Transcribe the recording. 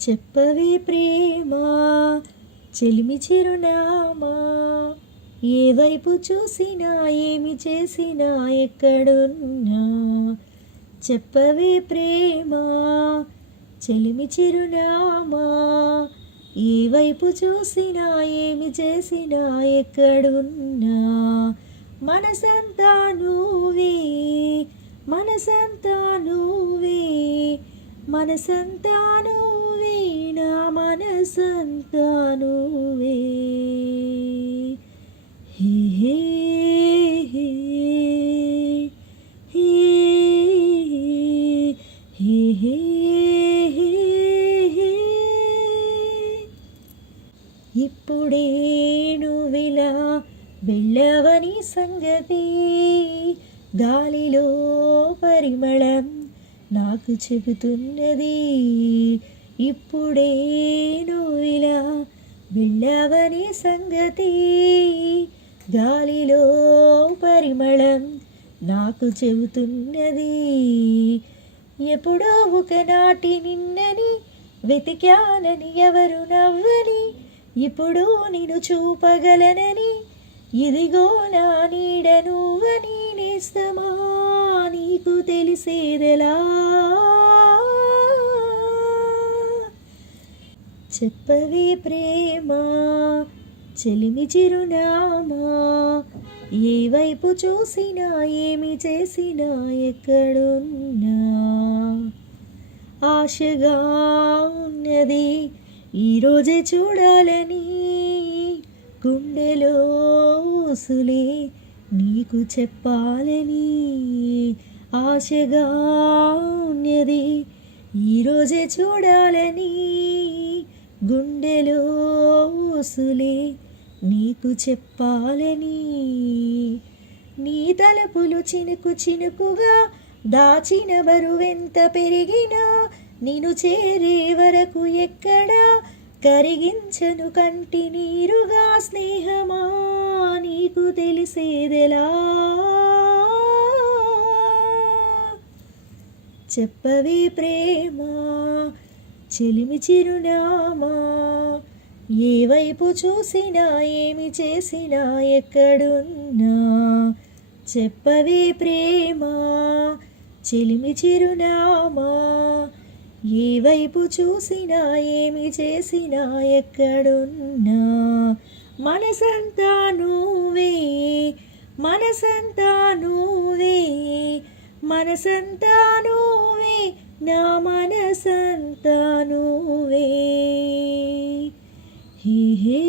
చెప్పవే ప్రేమ చెలిమి చిరునామా, ఏ వైపు చూసినా ఏమి చేసినా ఎక్కడున్నా. చెప్పవే ప్రేమ చెలిమి చిరునామా, ఏ వైపు చూసినా ఏమి చేసినా ఎక్కడున్నా. మనసంతా నువ్వే, మనసంతా నువ్వే, మనసంతా నువ్వే, నా మనసంతా నువ్వే. హే హే హే హే హే హే హే. ఇప్పుడే నువ్విలా వెళ్ళవని సంగతి గాలిలో పరిమళం నాకు చెబుతున్నది. ఇప్పుడే నువ్విలా వెళ్ళవని సంగతి గాలిలో పరిమళం నాకు చెబుతున్నది. ఎప్పుడో ఒకనాటి నిన్నని వెతికానని ఎవరు నవ్వని, ఇప్పుడు నిన్ను చూపగలనని ఇదిగో నా నీడ నువ్వని. నేస్తమా నీకు తెలిసేదెలా? చెప్పవే ప్రేమ చెలిమి చిరునామా, ఏ వైపు చూసినా ఏమి చేసినా ఎక్కడున్నా. ఆశగా ఉన్నది ఈరోజే చూడాలని, గుండెలో ఊసులే నీకు చెప్పాలని. ఆశగా ఉన్నది ఈరోజే చూడాలని, గుండెలో ఊసులే నీకు చెప్పాలని. నీ తలపులు చినుకు చినుకుగా దాచిన బరువెంత పెరిగినా, నిన్ను చేరే వరకు ఎక్కడా కరిగించను కంటి నీరుగా. స్నేహమా నీకు తెలిసేదెలా? చెప్పవే ప్రేమ చెలిమి చిరునామా, ఏ వైపు చూసినా ఏమి చేసినా ఎక్కడున్నా. చెప్పవే ప్రేమ చెలిమి చిరునామా, ఏ వైపు చూసినా ఏమి చేసినా ఎక్కడున్నా. మనసంతా నువ్వే, మనసంతా నువ్వే, మనసంతా నువ్వే, నా మనసంతా నువ్వే. హే హే